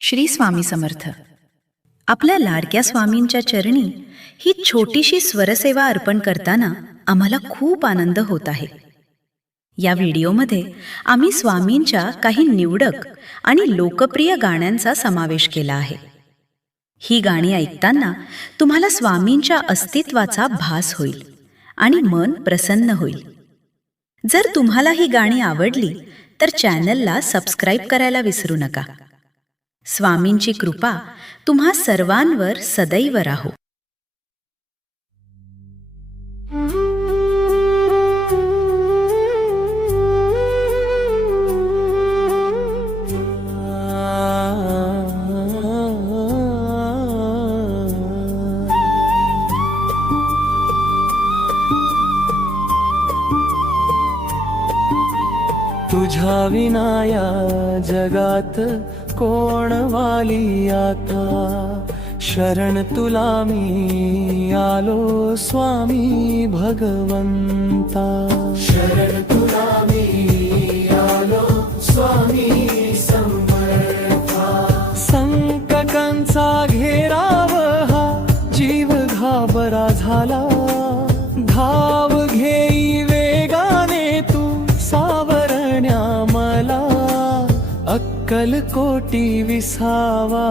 श्री स्वामी समर्थ. आपल्या लाडक्या स्वामींच्या चरणी ही छोटीशी स्वरसेवा अर्पण करताना आम्हाला खूप आनंद होत आहे. या व्हिडिओमध्ये आम्ही स्वामींच्या काही निवडक आणि लोकप्रिय गाण्यांचा समावेश केला आहे. ही गाणी ऐकताना तुम्हाला स्वामींच्या अस्तित्वाचा भास होईल आणि मन प्रसन्न होईल. जर तुम्हाला ही गाणी आवडली तर चॅनलला सबस्क्राईब करायला विसरू नका. स्वामींची कृपा तुम्हा सर्वांवर सदैव राहो. तुझ्या विना या जगात कोण वाली आता, शरण तुला मी आलो स्वामी भगवंता. शरण तुला मी आलो स्वामी समर्था. संकटांचा घेराव हा जीव घाबरा झाला, धाव घेई वेगाने तू सावरण्या मला. अक्कल कोटी विसावा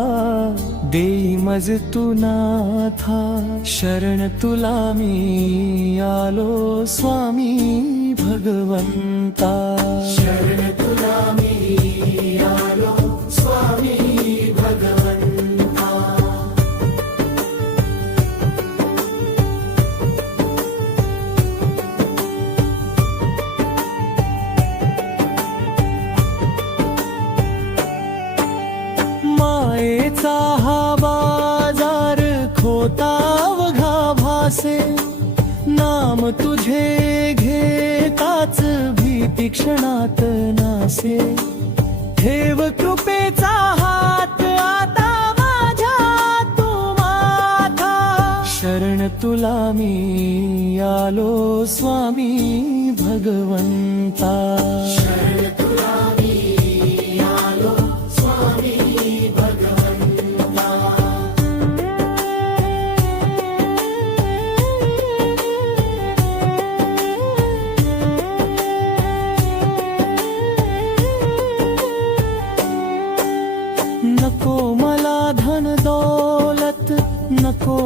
देई मज तू नाथा, शरण तुला मी आलो स्वामी भगवंता. शरण तुला मी आलो स्वामी भगवंता. मायेचा हा बाजार खोतावघा भासे, नाम तुझे घेताच भीती क्षणात नासे. ठेव कृपेचा हात आता माझ्या तू माथा, शरण तुला मी आलो स्वामी भगवंता. शरण तुला मी आलो स्वामी भगवंता. नको मला धन दौलत, नको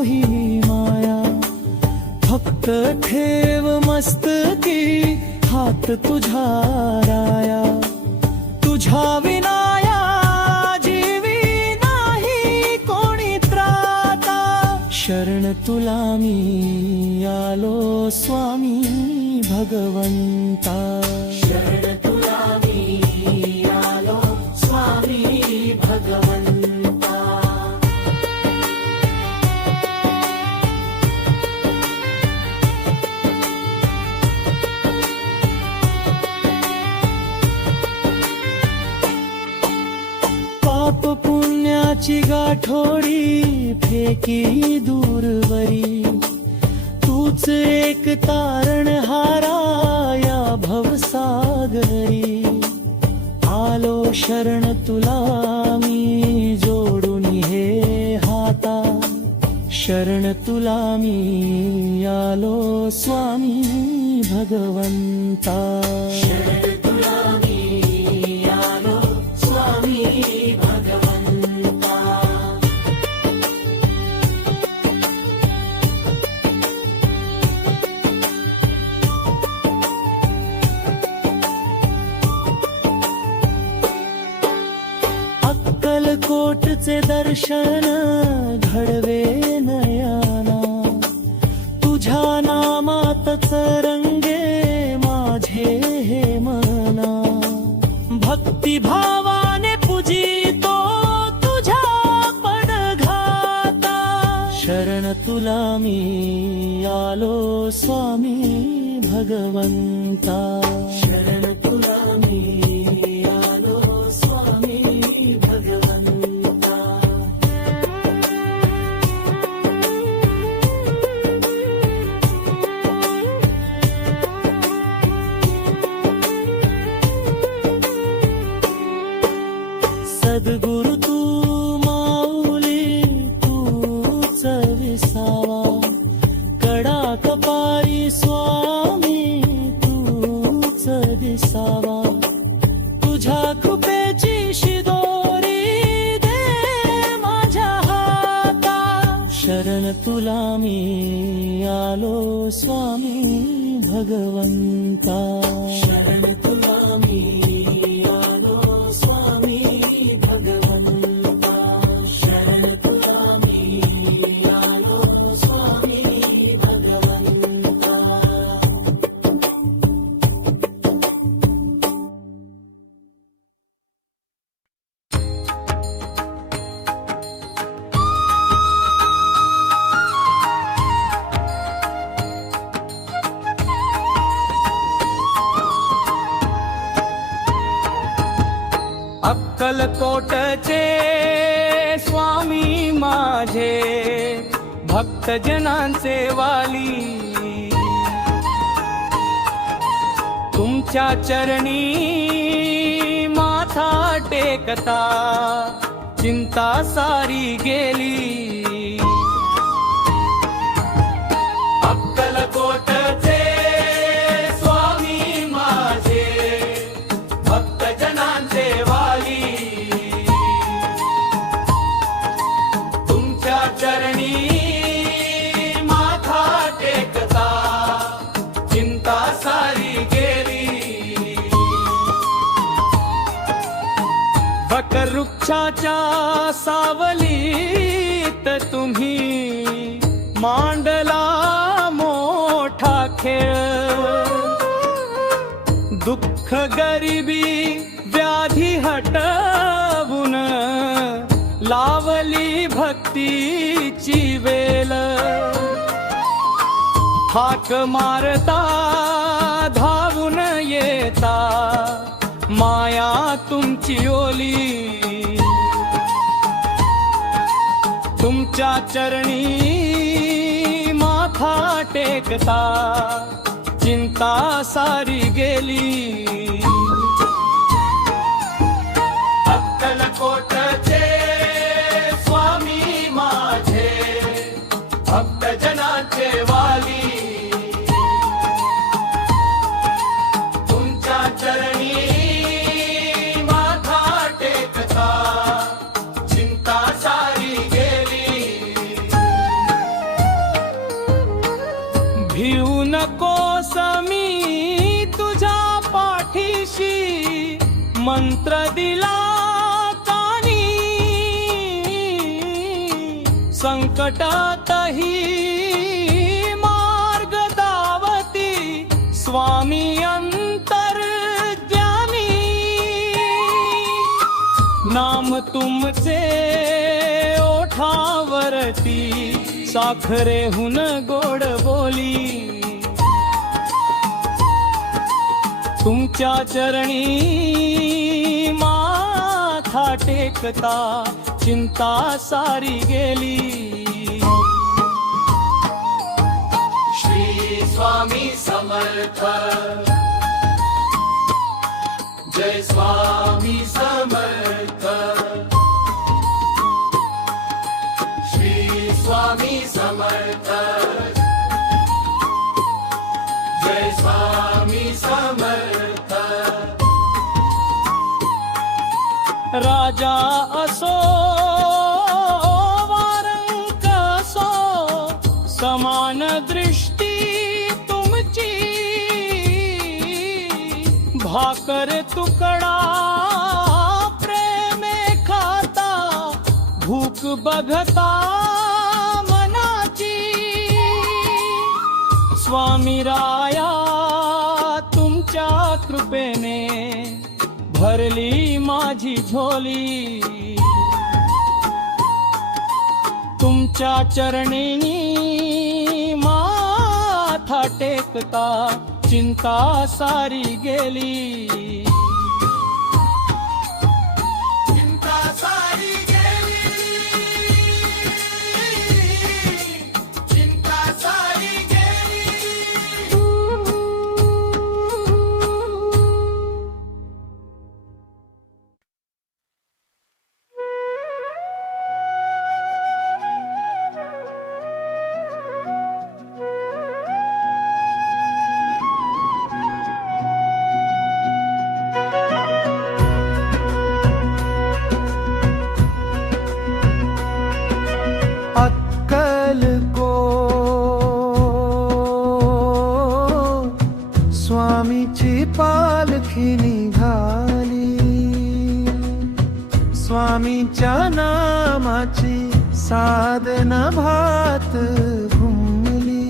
ही माया, फक्त ठेव मस्तकी हात तुझा राया. तुझ्या विनाया जीवी नाही कोणी त्राता, शरण तुला मी आलो स्वामी भगवंता. शरण तुला मी आलो स्वामी भगवंता. पाप पुण्याची गाठोडी फेकी दूरवरी, तूच एक तारण हारा या भवसागरी. आलो शरण तुला मी जोडून हे हाता, शरण तुला मी आलो स्वामी भगवंता. शरण तुला मी आलो स्वामी भगवंता. अक्कलकोटचे दर्शन घडवे नयना, तुझ्या नामातच रंगे माझे हे मना. भक्तिभावाने पूजितो तुझ्या पडघाता, शरण तुला मी आलो स्वामी भगवंता. शरण तुला मी आलो स्वामी भगवंता. सद्गुरु तू माऊली तूच विसावा, कडा कपारी स्वामी तूच दिसावा, तुझ्या कृपेची शिदोरी दे माझ्या हातात, शरण तुला मी आलो स्वामी भगवंता, शरण तुला मी आलो स्वामी भगवंता, शरण तुला मी आलो स्वामी भगवंता. अक्कलकोटचे स्वामी माझे भक्तजनांचे वाली, तुमच्या चरणी माथा टेकता चिंता सारी गेली. अक्कलकोटचे स्वामी माझे भक्तजनांचे वाली, तुमच्या चरणी माथा टेकता चिंता सारी गेली. वटवृक्षाच्या सावलीत तुम्ही मांडला मोठा खेळ, दुःख गरिबी व्याधी हटवून लावली भक्तीची वेल, हाक मारता धावून येता माया तुमची ओली, तुमच्या चरणी माथा टेकता चिंता सारी गेली. अक्कलकोटचे स्वामी माझे भक्तजनांचे वाली, तुमच्या चरणी माथा टेकता चिंता सारी गेली. भिऊ नकोस मी तुझ्या पाठीशी, मंत्र दिला कानी संकटातही मार्ग दावती स्वामी अंतर्ज्ञानी. नाम तुमचे ओठावरती साखरेहून गोड बोली, तुमच्या चरणी माथा टेकता चिंता सारी गेली. श्री स्वामी समर्थ, जय स्वामी समर्थ, श्री स्वामी समर्थ, जय स्वामी समर्थ. राजा असो वारंक असो समान दृष्टी तुमची, भाकर तुकडा प्रेमे खाता भूक बघता मनाची. स्वामी राया तुमच्या कृपेने भरली माझी झोली, तुमच्या चरणी माथा टेकता चिंता सारी गेली. चिंता सारी गेली, चिंता सारी गेली. स्वामींच्या नामाची साधना भात घुमली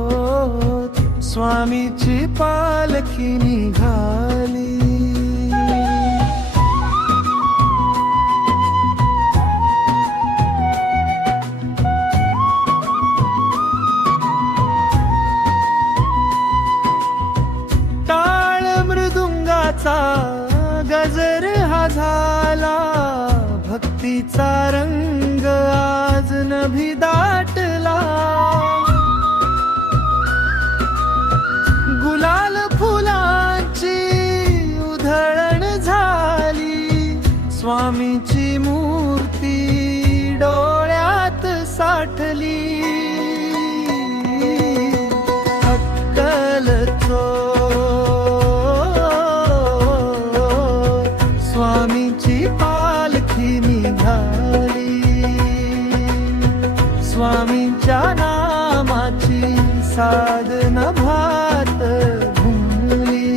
अक्कलकोट स्वामीची पालखी निघाली टाळ मृदुंगाचा गजर हा झाला भक्तीचा रंग आज नभी दाटला गुलाल फुलांची उधळण झाली स्वामीची मूर्ती डोळ्यात साठली स्वामीची पालखी निघाली स्वामींच्या नामाची साधना भात घुमली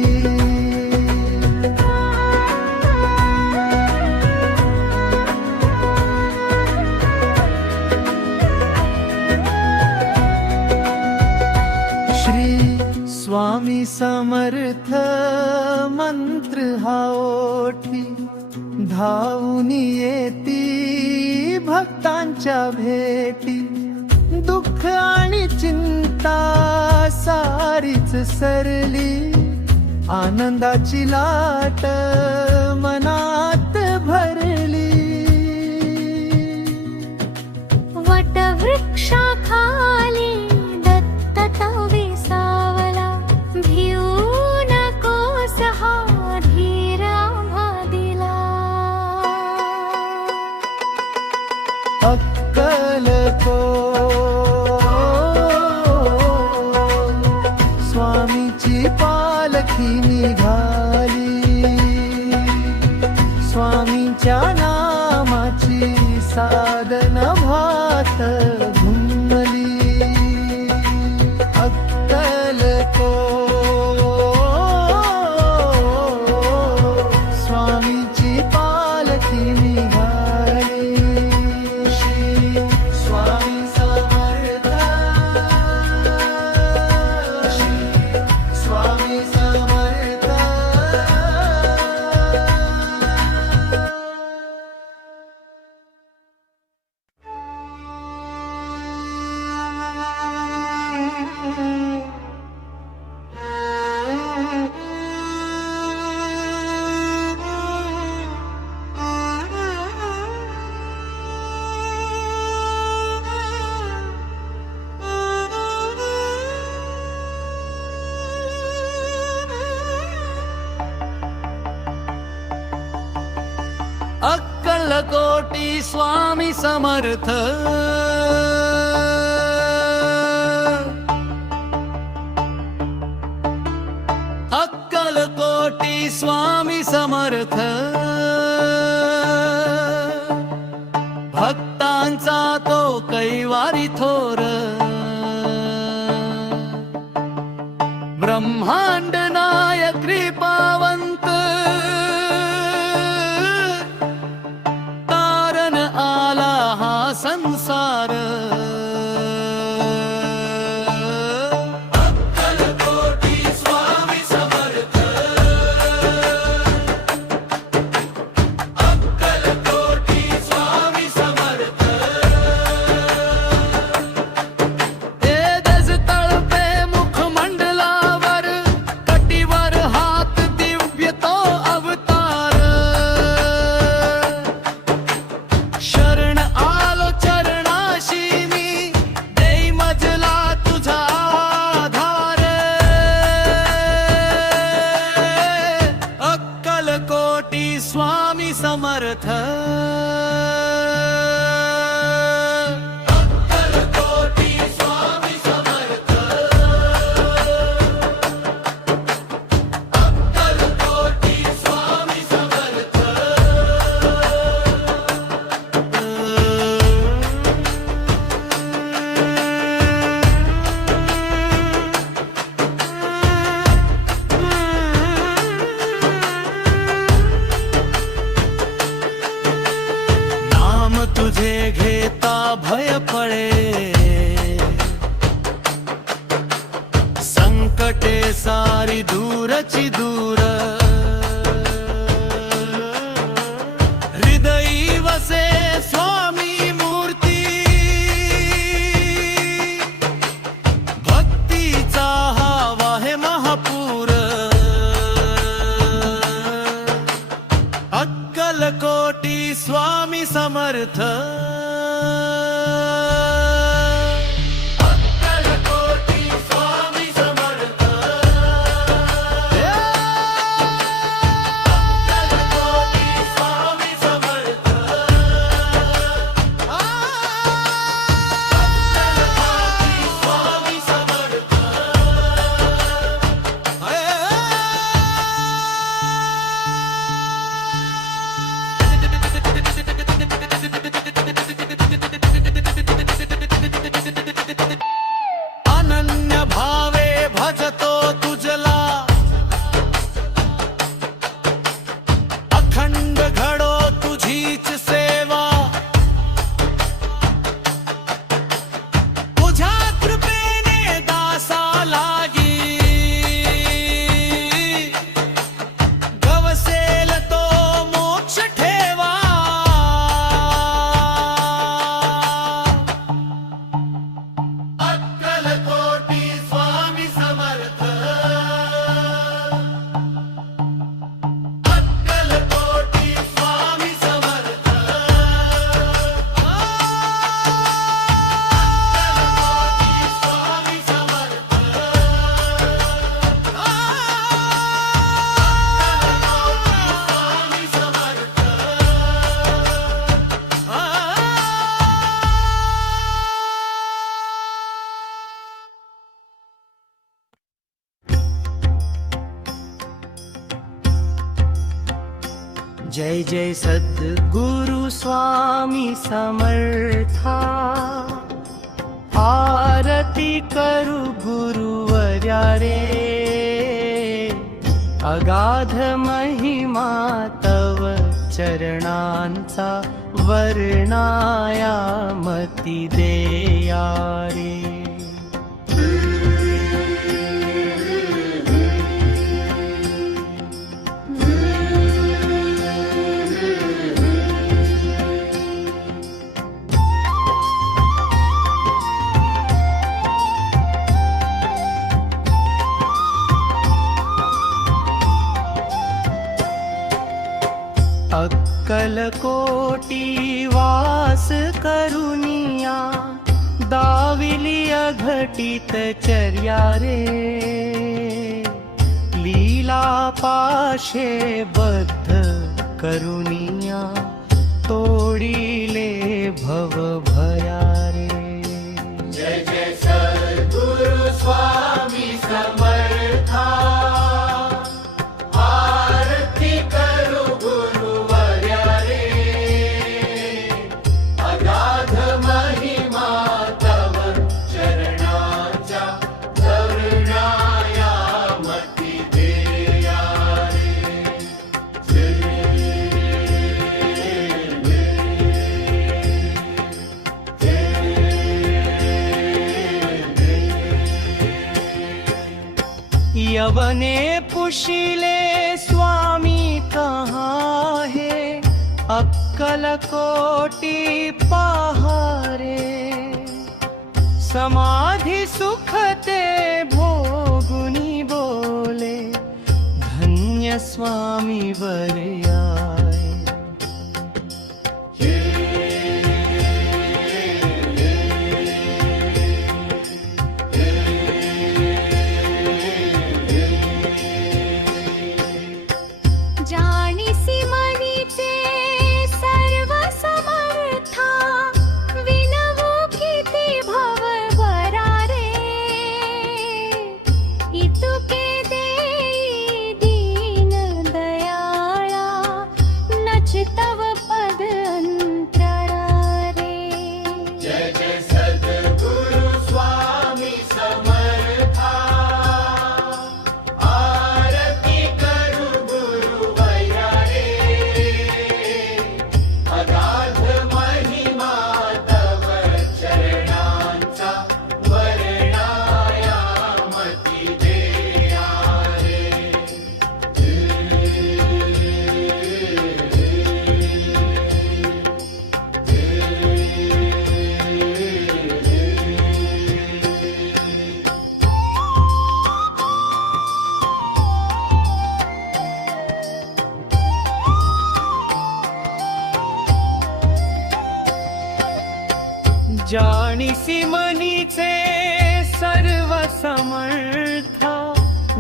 श्री स्वामी समर्थ मंत्र हा ओठी धावून येती भक्तांच्या भेटी दुःख आणि चिंता सारीच सरली आनंदाची लाट मनात भरली वटवृक्षाखाली दत्त विसावला भिऊ नकोस हा धीर आम्हा दिला स्वामीची पालखी निघाली स्वामींच्या नामाची साधना भात घुमली स्वामीची पालखी निघाली श्री स्वामी समर्थ श्री स्वामी समर्थ अक्कलकोटी स्वामी समर्थ अक्कलकोटी स्वामी समर्थ भक्तांचा तो कैवारी थोर ब्रह्मांड नायक कृपावंत तारण आला हा संसार अक्कलकोटी स्वामी समर्थ अक्कलकोटी स्वामी समर्थ तेजस तळपे मुखमंडलावर कटीवर हात दिव्य जावी दूरची दूर, हृदयी वसे स्वामी मूर्ती, भक्तीचा हा वाहे महापूर, अक्कलकोटी स्वामी समर्थ, अक्कलकोटी स्वामी समर्थ, अक्कलकोटी स्वामी समर्थ, अक्कलकोटी स्वामी समर्थ. अनन्य भावे भजतो तुझला, अखंड घडो तुझीच सेवा, तुझ्या कृपेने दासा लागी, गवसेल तो मोक्ष ठेवा. अक्कलकोटी स्वामी समर्थ, अक्कलकोटी स्वामी समर्थ, अक्कलकोटी स्वामी समर्थ, अक्कलकोटी स्वामी जय जय सद्गुरु स्वामी समर्था, आरती करू गुरुवर्या रे, अगाध महिमा तव चरणांचा वर्णाया मती देया रे. अक्कलकोटी वास करुनिया, दाविली अघटित चर्या रे, लीला पाशे बद्ध करुनिया, तोडिले भव भया रे. जय जय सद्गुरु स्वामी समर्था, आरती करू गुरुवर्या रे, अगाध महिमा तव चरणाच्या वर्णाया मती देया रे. यवने पुशिले स्वामी कहाँ है, अक्कलकोटी पहारे, समाधि सुखते भोगुनी बोले, धन्य स्वामी वरयाय. जाणीसी मनीचे सर्व समर्था, विनवू किती भव भरा रे, इतुके देई दीन दयाळा, ऐसी मनीचे सर्व समर्था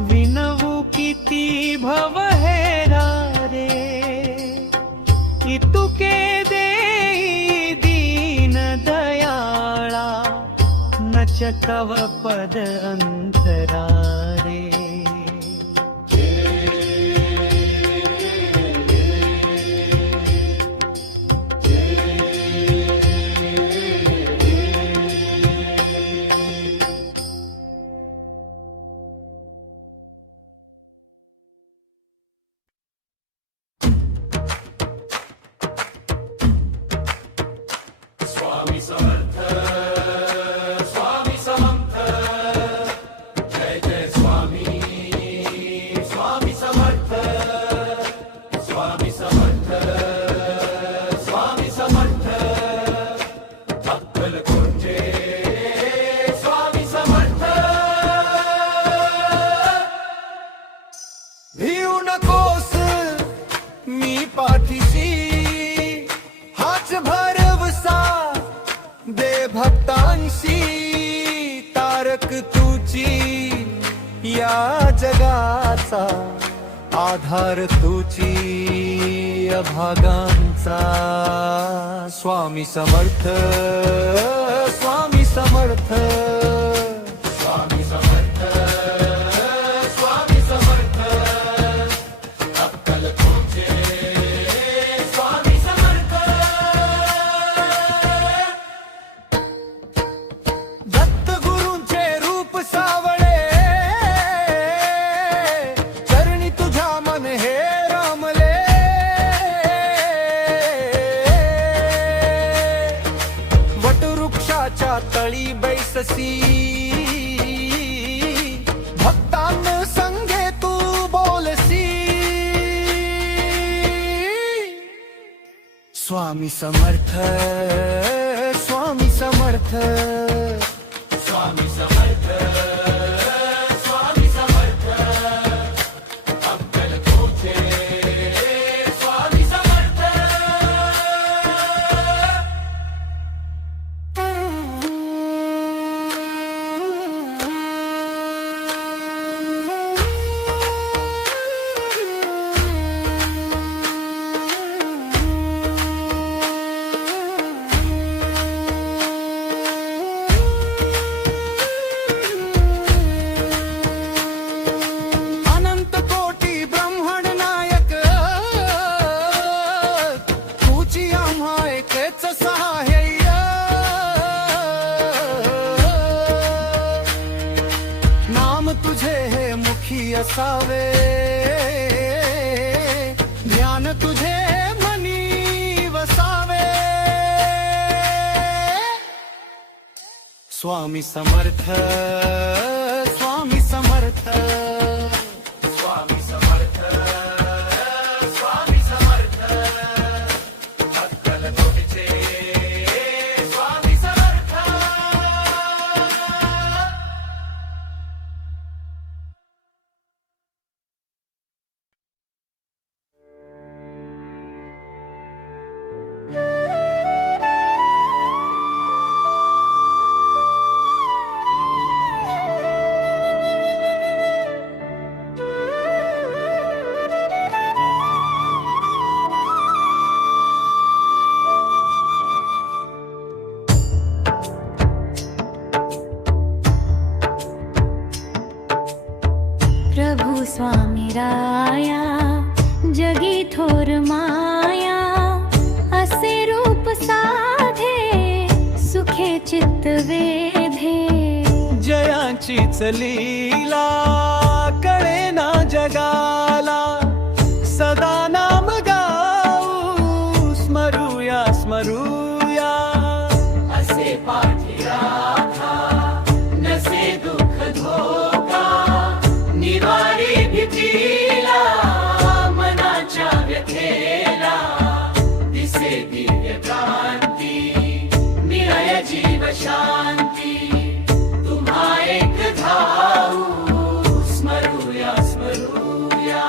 विनवू किती भव हेरा रे इतुके देई दीन दयाळा नच तव पद अंतरा रे स्वामी समर्थ स्वामी समर्थ जय जय स्वामी स्वामी समर्थ स्वामी समर्थ स्वामी समर्थ अक्कलकोटचे स्वामी समर्थ भिऊ नकोस मी पाठीशी हाच भरवसा दे भक्तांशी तारक तुची या जगाचा आधार तुची अभागांचा स्वामी समर्थ स्वामी समर्थ स्वामी समर्थ स्वामी समर्थ अक्कलकोटचे स्वामी समर्थ दत्त गुरूंचे रूप सावळे चरणी तुझ्या मन हे रामले वटवृक्षाच्या तळी बैससी भक्तांना संगे तू बोलसी स्वामी समर्थ स्वामी समर्थ स्वामी समर्थ स्वामी समर्थ अक्कलकोटचे स्वामी समर्थ अनंत कोटी ब्रह्मण नायक तुझी आम्हा एकच सहाय्य नाम तुझे हे मुखी असावे ध्यान तुझे मनी वसावे स्वामी समर्थ स्वामी समर्थ स्वामी समर्थ स्वामी समर्थ अक्कलकोटचे स्वामी समर्थ प्रभु स्वामी राया जगी थोर माया असे रूप साधे सुखे चित्त वेधे जयाचीच लीला कळे ना जगाला सदा नाम गाऊ स्मरूया स्मरूया असे पाठी राखा नसे दुःख धोका निवारी भीतीला मनाच्या व्यथेला दिसे दिव्य क्रांती निळय जीव शांती तुम्हा एक धावू स्मरूया स्मरूया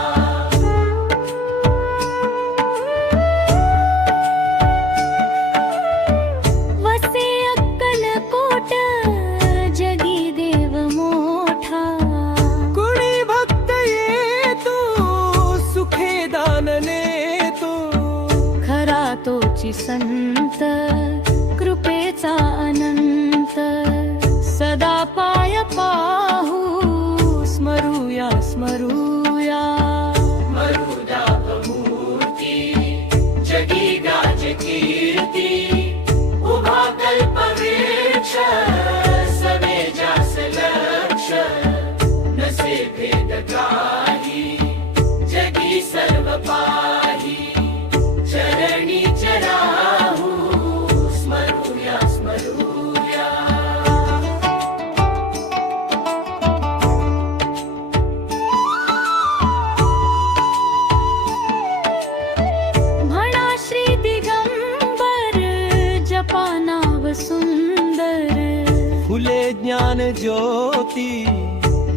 वसे अक्कलकोट संत कृपेचा अनंत सदा पाय पाहू स्मरूया स्मरूया मरुदापमूर्ती जगी गाज कीर्ती उभा कल्पवृक्ष सवे जास लक्ष नसे भेद काही जगी सर्व पाही चरणी चराहू स्मरूया स्मरूया म्हणा श्री दिगंबर जपा नाव सुंदर फुले ज्ञान ज्योती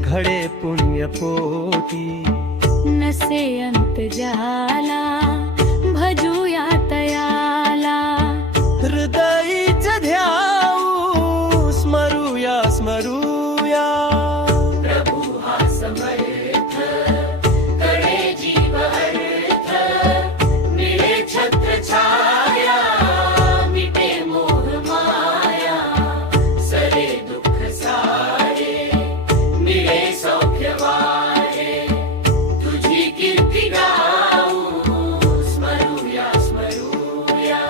घडे पुण्य पोटी नसे अंत जाला भजूया तयाला हृदयीच ध्याऊ स्मरूया स्मरूया प्रभु हा समर्थ कडे जीव अर्थ मिळे छत्र छाया मिटे मोह माया सरे दुःख सारे मिळे सौख्य वारे तुझी कीर्ती गाऊ स्मरूया स्मरूया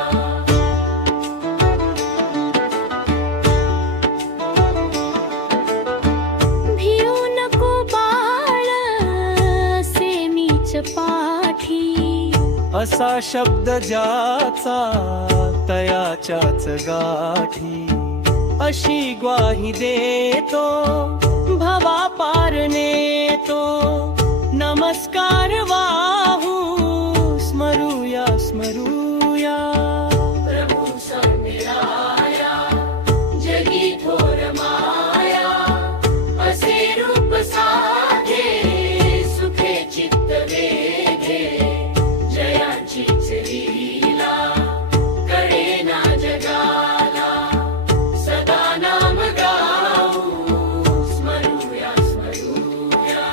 भिऊ नको बाळ असे मीच पाठी असा शब्द ज्याचा तयाच्याच गाठी अशी ग्वाही देतो भवा पार नेतो नमस्कार वाहू स्मरूया स्मरूया प्रभु सौंदर्याया जगी थोर माया असे रूप साधे सुखे चित्त वेधे जयाचीच लीला कडे ना जगाला सदा नाम गाऊ स्मरूया स्मरूया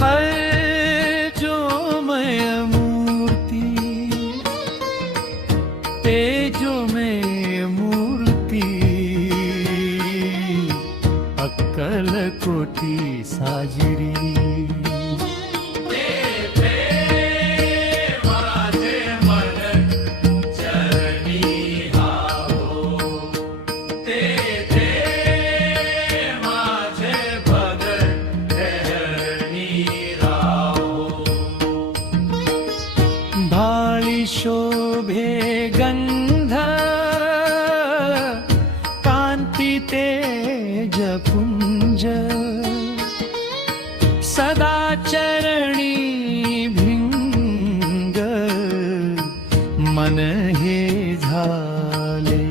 है जो मैं मूर्ति तेजो में मूर्ति अक्कल कोटी साजरी भाळी शोभे गंध कांती तेज पुंज सदा चरणी भिंग मन हे झाले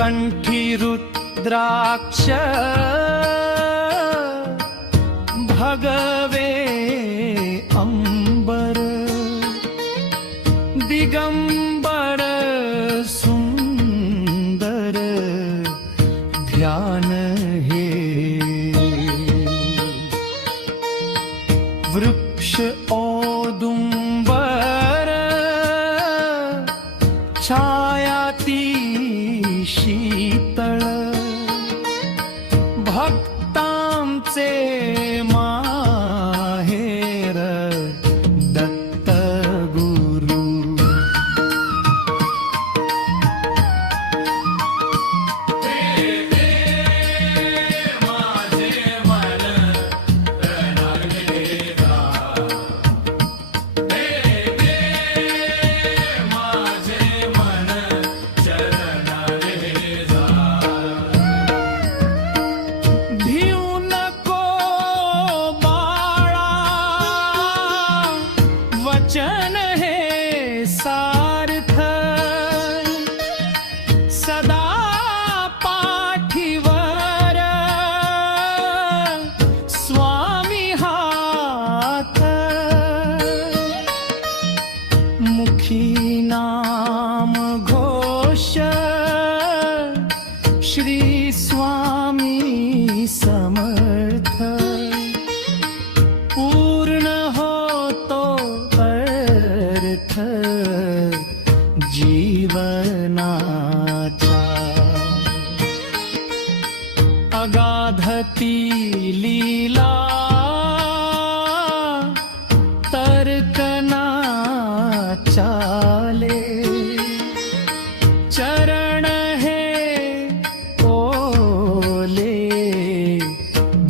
कंठी रुद्राक्ष भगवे अंबर दिगंबर सुंदर ध्यान हे वृक्ष औदुंबर छाया ती शीतळ भक्तांचे माहेर दत्त गुरु माझे मन सार्थ सदा पाठीवर स्वामी हात मुखी नाम घोष श्री स्वामी समर्थ पूर्ण होतो अर्थ जीवनाचा अगाधती लीला तर्कना चाले चरण हे ओले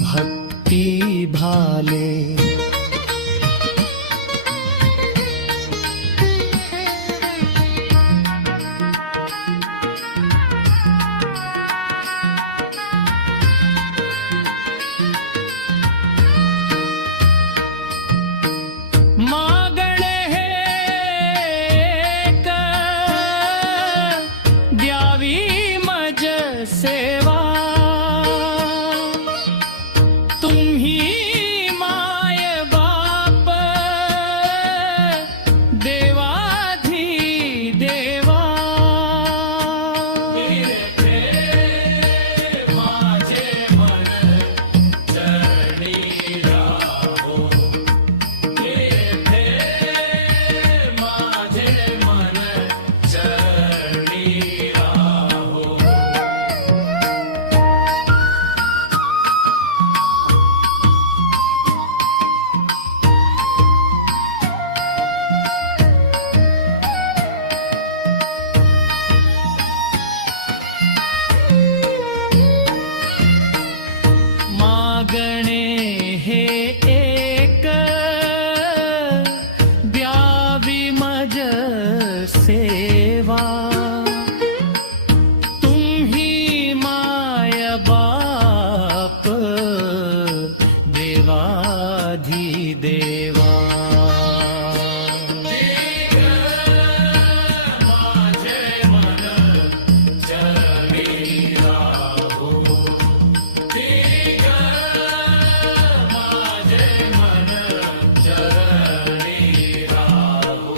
भक्ती भाले मागणे हे एक द्यावी मज सेवा तुम्ही माय बाप देवाधी देवा माझे मन चरणी राहो माझे मन चरणी राहो मागणे हे एक द्यावी मज सेवा तुम्ही माय बाप देवाधी देवा माझे मन चरणी राहो माझे मन चरणी राहो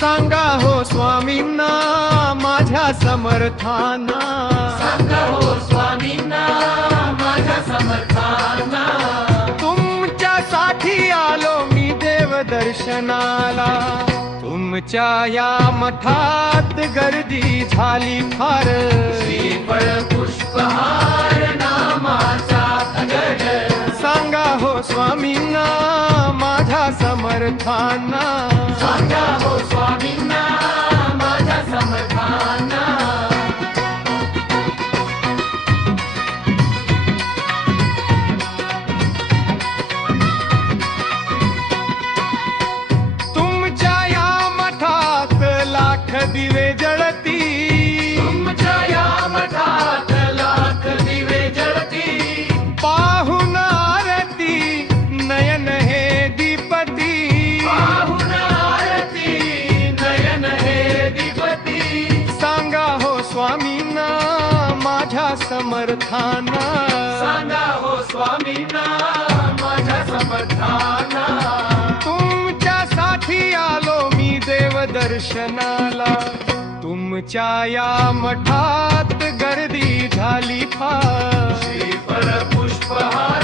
सांगा हो स्वामींना माझ्या समर्थांना सांगा हो स्वामींना माझ्या समर्थांना तुमच्यासाठी आलो मी देव दर्शनाला तुमच्या या मठात गर्दी झाली फार श्रीफळ पुष्पहार नामाचा गड सांगा हो स्वामींना माझ्या समर्थांना सांगा हो स्वामींना माझ्या समर्थांना तुमच्या या मठात लाख दिवे जळती तुमच्या या मठात लाख दिवे जळती पाहून आरती नयन हे दीपती पाहून आरती नयन हे दीपती सांगा हो स्वामींना माझ्या समर्थांना सांगा हो स्वामींना माझ्या समर्थांना तुमच्यासाठी आलो मी देव दर्शनाला तुमच्या या मठात गर्दी झाली फार श्रीफळ पुष्पहार